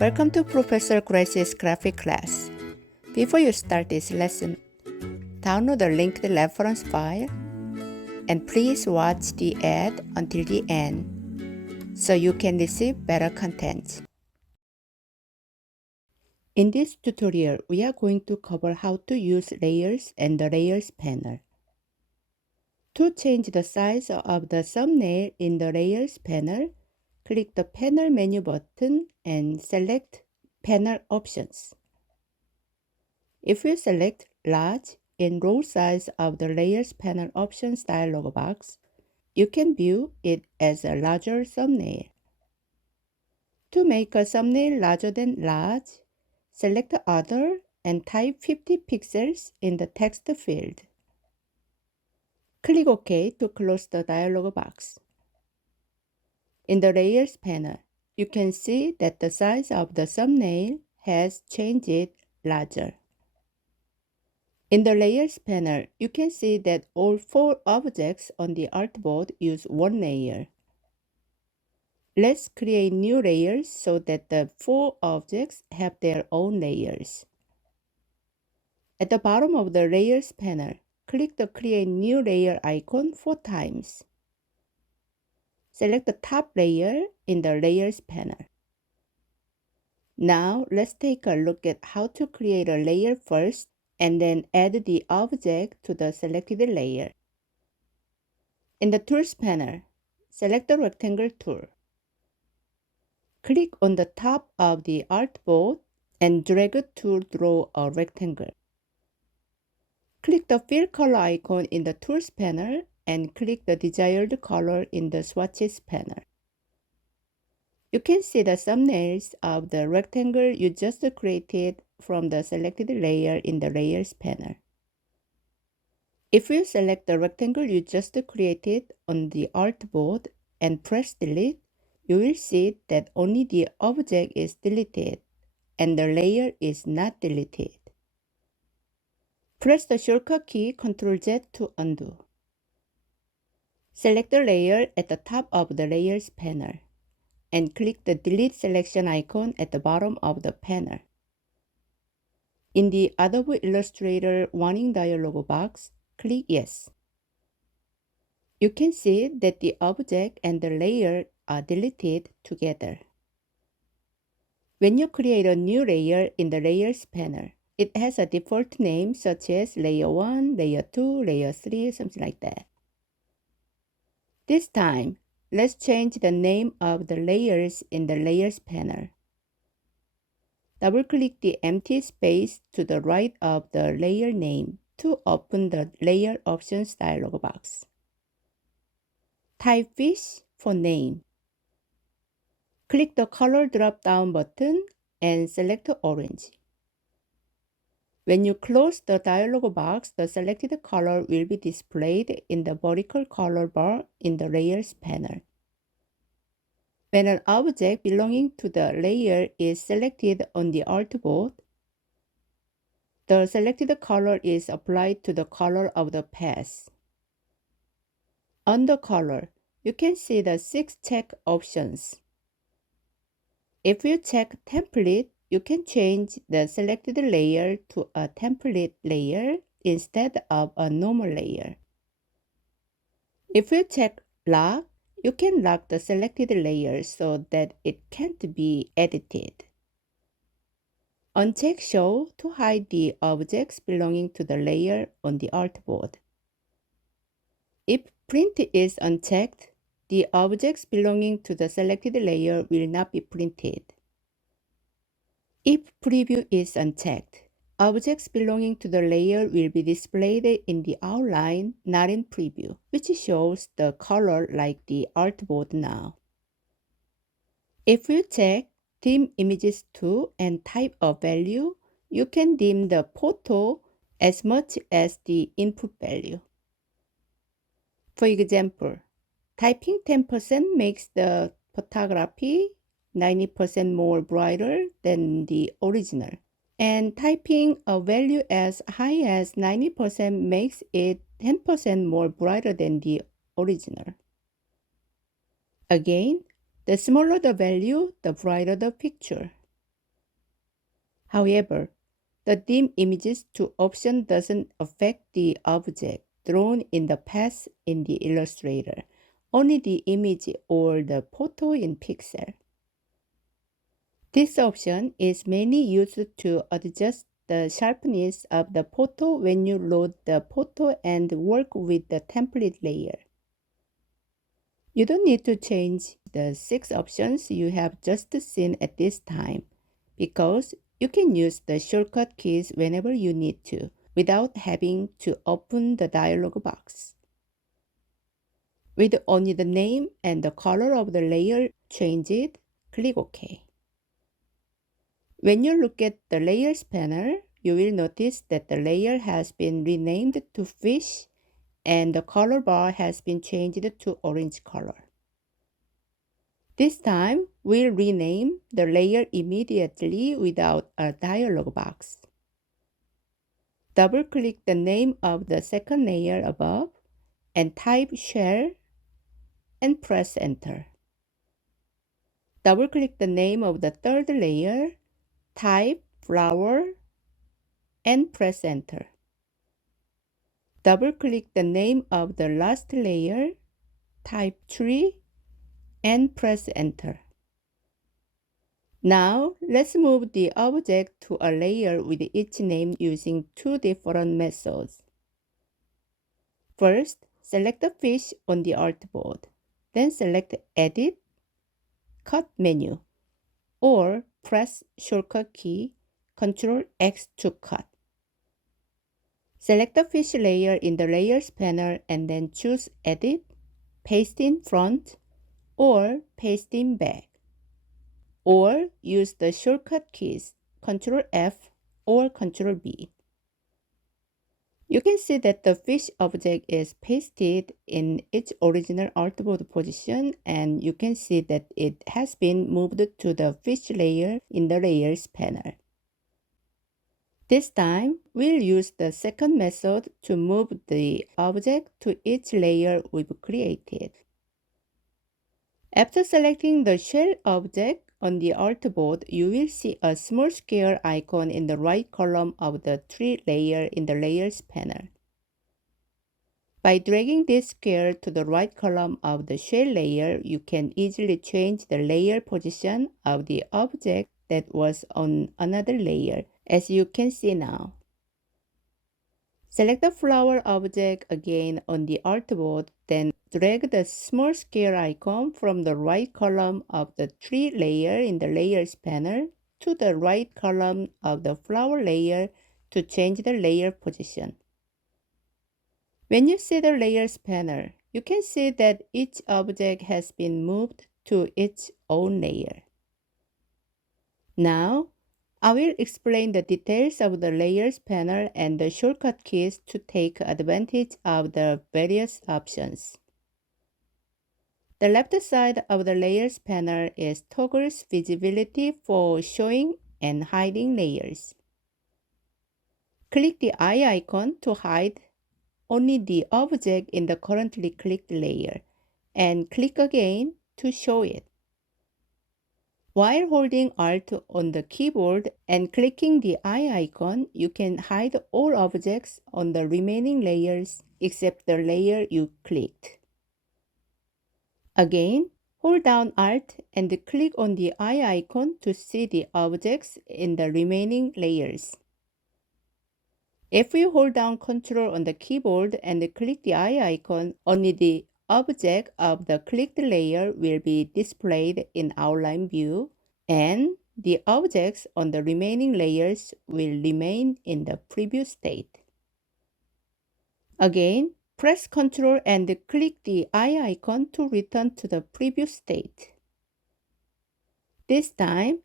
Welcome to Professor Grace's graphic class. Before you start this lesson, download the linked reference file and please watch the ad until the end so you can receive better content. In this tutorial, we are going to cover how to use layers and the layers panel. To change the size of the thumbnail in the layers panel, click the panel menu button and select panel options. If you select large in row size of the layers panel options dialog box, you can view it as a larger thumbnail. To make a thumbnail larger than large, select Other and type 50 pixels in the text field. Click OK to close the dialog box. In the Layers panel, you can see that the size of the thumbnail has changed larger. In the Layers panel, you can see that all 4 objects on the artboard use one layer. Let's create new layers so that the 4 objects have their own layers. At the bottom of the Layers panel, click the Create New Layer icon 4 times. Select the top layer in the Layers panel. Now, let's take a look at how to create a layer first and then add the object to the selected layer. In the Tools panel, select the Rectangle tool. Click on the top of the artboard and drag it to draw a rectangle. Click the Fill Color icon in the Tools panel and click the desired color in the Swatches panel. You can see the thumbnails of the rectangle you just created from the selected layer in the Layers panel. If you select the rectangle you just created on the artboard and press Delete, you will see that only the object is deleted and the layer is not deleted. Press the shortcut key Ctrl-Z to undo. Select the layer at the top of the Layers panel and click the Delete selection icon at the bottom of the panel. In the Adobe Illustrator warning dialog box, click Yes. You can see that the object and the layer are deleted together. When you create a new layer in the Layers panel, it has a default name such as Layer 1, Layer 2, Layer 3, something like that. This time, let's change the name of the layers in the Layers panel. Double-click the empty space to the right of the layer name to open the Layer Options dialog box. Type Fish for name. Click the Color drop-down button and select Orange. When you close the dialog box, the selected color will be displayed in the vertical color bar in the Layers panel. When an object belonging to the layer is selected on the artboard, the selected color is applied to the color of the path. Under Color, you can see the 6 check options. If you check Template, you can change the selected layer to a template layer instead of a normal layer. If you check Lock, you can lock the selected layer so that it can't be edited. Uncheck Show to hide the objects belonging to the layer on the artboard. If Print is unchecked, the objects belonging to the selected layer will not be printed. If Preview is unchecked, objects belonging to the layer will be displayed in the outline, not in Preview, which shows the color like the artboard now. If you check Dim Images to and type a value, you can dim the photo as much as the input value. For example, typing 10% makes the photography 90% more brighter than the original, and typing a value as high as 90% makes it 10% more brighter than the original. Again, the smaller the value, the brighter the picture. However, the dim images to option doesn't affect the object drawn in the path in the Illustrator, only the image or the photo in pixel. This option is mainly used to adjust the sharpness of the photo when you load the photo and work with the template layer. You don't need to change the 6 options you have just seen at this time, because you can use the shortcut keys whenever you need to without having to open the dialog box. With only the name and the color of the layer changed, click OK. When you look at the Layers panel, you will notice that the layer has been renamed to Fish and the color bar has been changed to orange color. This time, we'll rename the layer immediately without a dialog box. Double-click the name of the second layer above and type Shell and press Enter. Double-click the name of the third layer, type Flower and press Enter. Double-click the name of the last layer, type Tree and press Enter. Now, let's move the object to a layer with each name using 2 different methods. First, select the fish on the artboard. Then select Edit, Cut menu, or press shortcut key Ctrl X to cut. Select the fish layer in the Layers panel and then choose Edit, Paste in Front, or Paste in Back. Or use the shortcut keys Ctrl F or Ctrl B. You can see that the fish object is pasted in its original artboard position, and you can see that it has been moved to the fish layer in the Layers panel. This time, we'll use the second method to move the object to each layer we've created. After selecting the shell object on the artboard, you will see a small square icon in the right column of the tree layer in the Layers panel. By dragging this square to the right column of the shell layer, you can easily change the layer position of the object that was on another layer, as you can see now. Select the flower object again on the artboard, then drag the small square icon from the right column of the tree layer in the Layers panel to the right column of the flower layer to change the layer position. When you see the Layers panel, you can see that each object has been moved to its own layer. Now, I will explain the details of the Layers panel and the shortcut keys to take advantage of the various options. The left side of the Layers panel is toggles visibility for showing and hiding layers. Click the eye icon to hide only the object in the currently clicked layer, and click again to show it. While holding Alt on the keyboard and clicking the eye icon, you can hide all objects on the remaining layers except the layer you clicked. Again, hold down Alt and click on the eye icon to see the objects in the remaining layers. If you hold down Ctrl on the keyboard and click the eye icon, only the object of the clicked layer will be displayed in outline view, and the objects on the remaining layers will remain in the preview state. Again, press Ctrl and click the eye icon to return to the preview state. This time,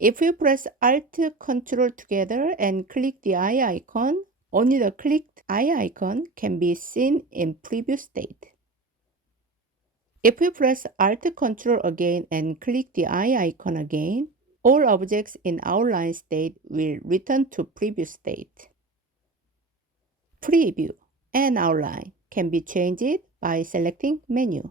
if you press Alt Ctrl together and click the eye icon, only the clicked eye icon can be seen in preview state. If you press Alt Ctrl again and click the eye icon again, all objects in outline state will return to preview state. Preview and outline can be changed by selecting menu.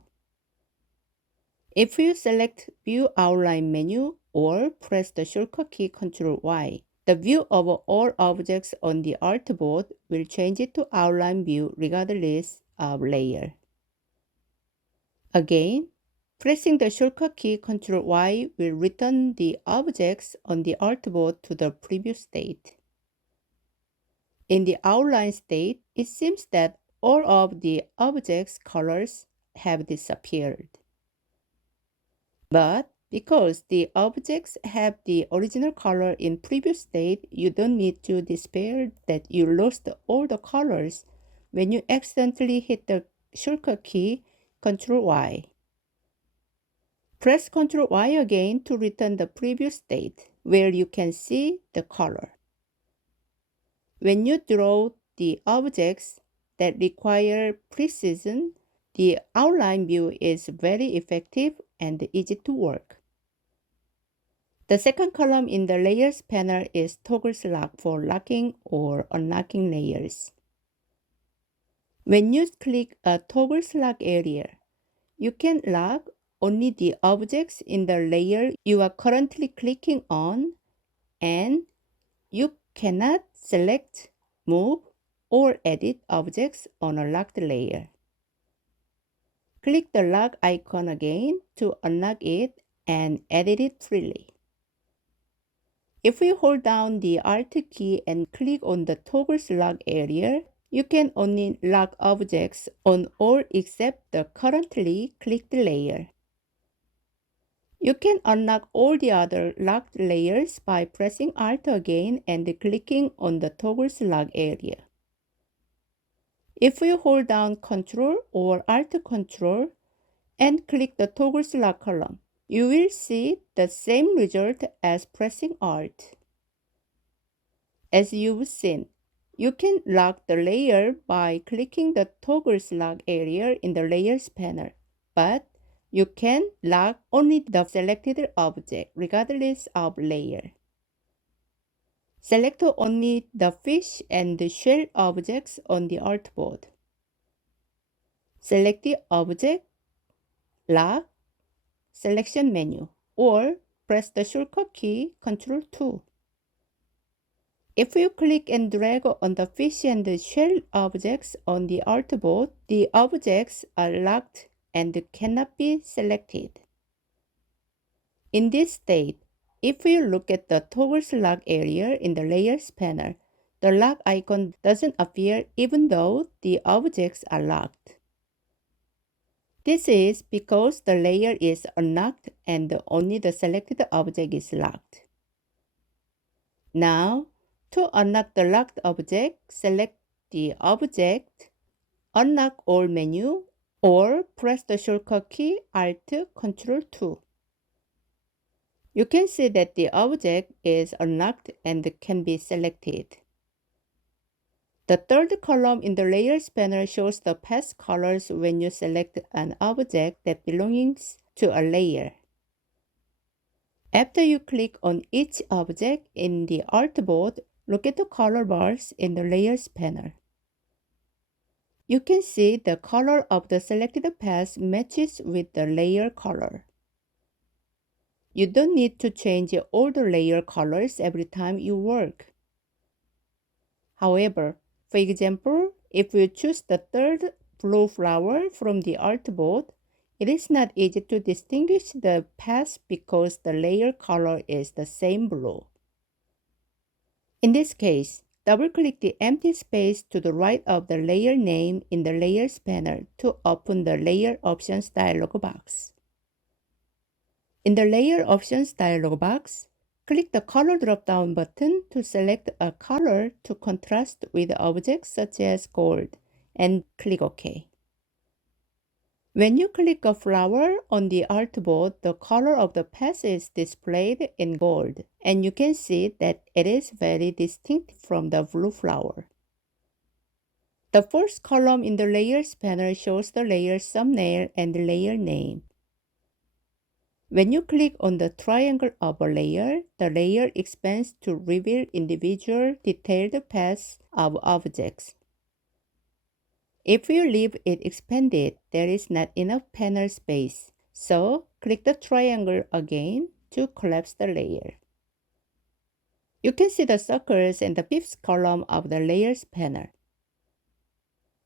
If you select View Outline menu or press the shortcut key Ctrl Y, The view of all objects on the artboard will change to outline view regardless of layer. Again, pressing the shortcut key Ctrl Y will return the objects on the artboard to the previous state. In the outline state, it seems that all of the objects' colors have disappeared. But because the objects have the original color in previous state, you don't need to despair that you lost all the colors when you accidentally hit the shortcut key Ctrl Y. Press Ctrl Y again to return the previous state, where you can see the color. When you draw the objects that require precision, the outline view is very effective and easy to work. The second column in the Layers panel is Toggle Lock for locking or unlocking layers. When you click a Toggle Lock area, you can lock only the objects in the layer you are currently clicking on, and you cannot select, move, or edit objects on a locked layer. Click the lock icon again to unlock it and edit it freely. If you hold down the Alt key and click on the Toggle Lock area, you can only lock objects on all except the currently clicked layer. You can unlock all the other locked layers by pressing Alt again and clicking on the Toggle Lock area. If you hold down Ctrl or Alt Ctrl and click the Toggle Lock column, you will see the same result as pressing Alt. As you've seen, you can lock the layer by clicking the Toggle Lock area in the Layers panel, but you can lock only the selected object regardless of layer. Select only the fish and the shell objects on the artboard. Select the object, lock, selection menu, or press the shortcut key Ctrl 2. If you click and drag on the fish and the shell objects on the artboard, the objects are locked and cannot be selected. In this state, if you look at the Toggle Lock area in the Layers panel, the lock icon doesn't appear even though the objects are locked. This is because the layer is unlocked and only the selected object is locked. Now, to unlock the locked object, select the object, unlock all menu, or press the shortcut key Alt Ctrl 2. You can see that the object is unlocked and can be selected. The third column in the Layers panel shows the path colors when you select an object that belongs to a layer. After you click on each object in the artboard, look at the color bars in the Layers panel. You can see the color of the selected path matches with the layer color. You don't need to change all the layer colors every time you work. However, for example, if you choose the third blue flower from the artboard, it is not easy to distinguish the path because the layer color is the same blue. In this case, double-click the empty space to the right of the layer name in the Layers panel to open the Layer Options dialog box. In the Layer Options dialog box, click the Color drop-down button to select a color to contrast with objects such as gold and click OK. When you click a flower on the artboard, the color of the path is displayed in gold, and you can see that it is very distinct from the blue flower. The first column in the Layers panel shows the layer thumbnail and the layer name. When you click on the triangle of a layer, the layer expands to reveal individual detailed paths of objects. If you leave it expanded, there is not enough panel space, so click the triangle again to collapse the layer. You can see the circles in the fifth column of the Layers panel.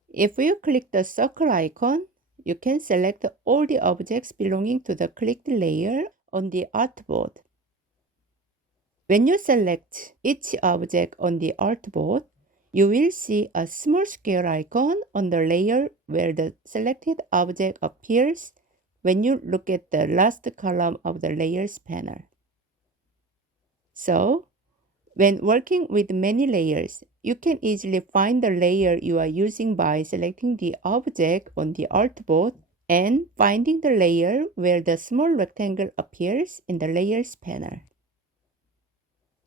If you click the circle icon, you can select all the objects belonging to the clicked layer on the artboard. When you select each object on the artboard, you will see a small square icon on the layer where the selected object appears when you look at the last column of the Layers panel. So, when working with many layers, you can easily find the layer you are using by selecting the object on the artboard and finding the layer where the small rectangle appears in the Layers panel.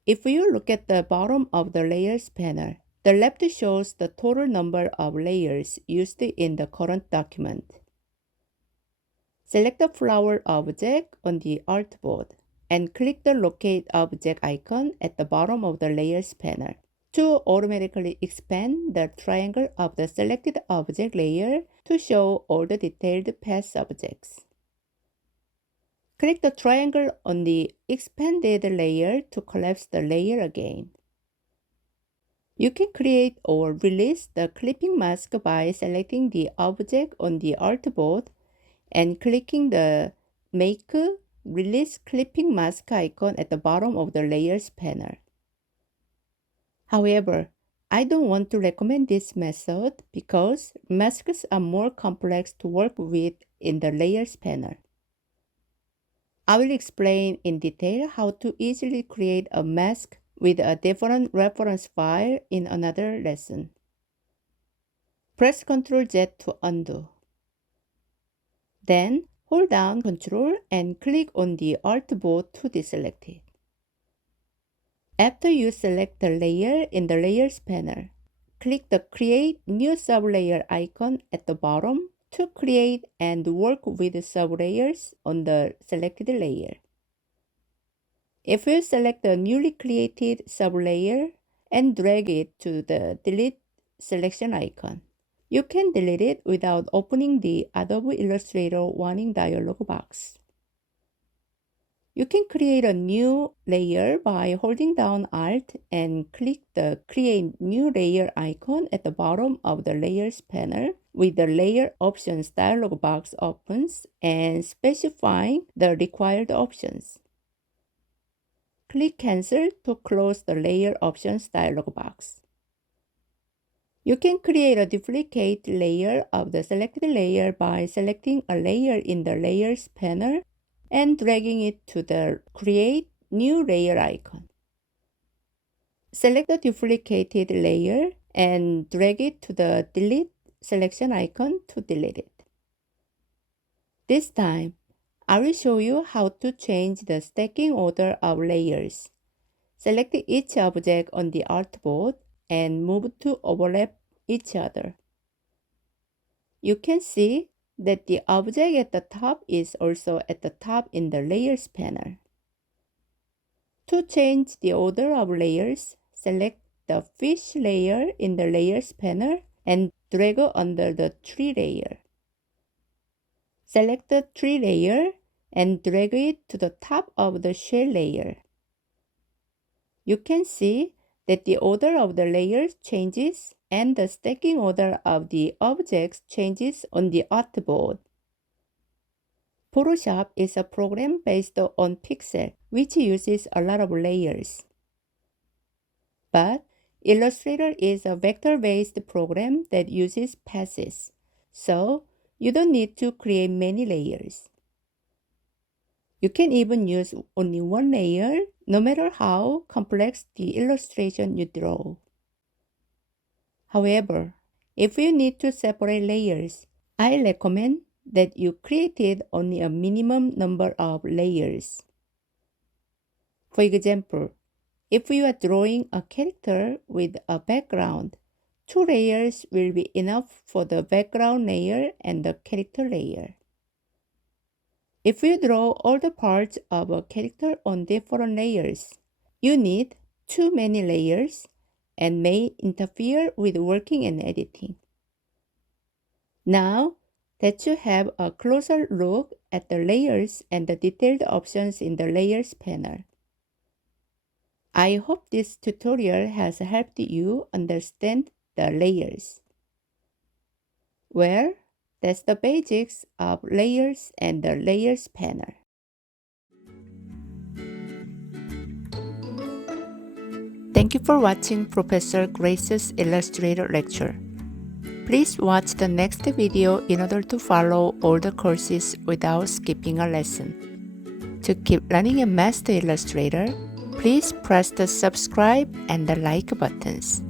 If you look at the bottom of the Layers panel, the left shows the total number of layers used in the current document. Select the flower object on the artboard and click the Locate Object icon at the bottom of the Layers panel to automatically expand the triangle of the selected object layer to show all the detailed past objects. Click the triangle on the expanded layer to collapse the layer again. You can create or release the clipping mask by selecting the object on the artboard and clicking the Make Release Clipping Mask icon at the bottom of the Layers panel. However, I don't want to recommend this method because masks are more complex to work with in the Layers panel. I will explain in detail how to easily create a mask with a different reference file in another lesson. Press Ctrl Z to undo. Then hold down Ctrl and click on the artboard to deselect it. After you select the layer in the Layers panel, click the Create New Sublayer icon at the bottom to create and work with sublayers on the selected layer. If you select the newly created sublayer and drag it to the Delete selection icon, you can delete it without opening the Adobe Illustrator warning dialog box. You can create a new layer by holding down Alt and click the Create New Layer icon at the bottom of the Layers panel with the Layer Options dialog box opens and specifying the required options. Click Cancel to close the Layer Options dialog box. You can create a duplicate layer of the selected layer by selecting a layer in the Layers panel and dragging it to the Create New Layer icon. Select the duplicated layer and drag it to the Delete selection icon to delete it. This time, I will show you how to change the stacking order of layers. Select each object on the artboard and move to overlap each other. You can see that the object at the top is also at the top in the Layers panel. To change the order of layers, select the Fish layer in the Layers panel and drag under the Tree layer. Select the Tree layer and drag it to the top of the Shell layer. You can see that the order of the layers changes and the stacking order of the objects changes on the artboard. Photoshop is a program based on Pixel, which uses a lot of layers. But Illustrator is a vector-based program that uses passes, so you don't need to create many layers. You can even use only one layer, no matter how complex the illustration you draw. However, if you need to separate layers, I recommend that you create only a minimum number of layers. For example, if you are drawing a character with a background, 2 layers will be enough for the background layer and the character layer. If you draw all the parts of a character on different layers, you need too many layers and may interfere with working and editing. Now that you have a closer look at the layers and the detailed options in the Layers panel, I hope this tutorial has helped you understand the layers. Well, that's the basics of layers and the layers panel. Thank you for watching Professor Grace's Illustrator lecture. Please watch the next video in order to follow all the courses without skipping a lesson. To keep learning and master Illustrator, please press the subscribe and the like buttons.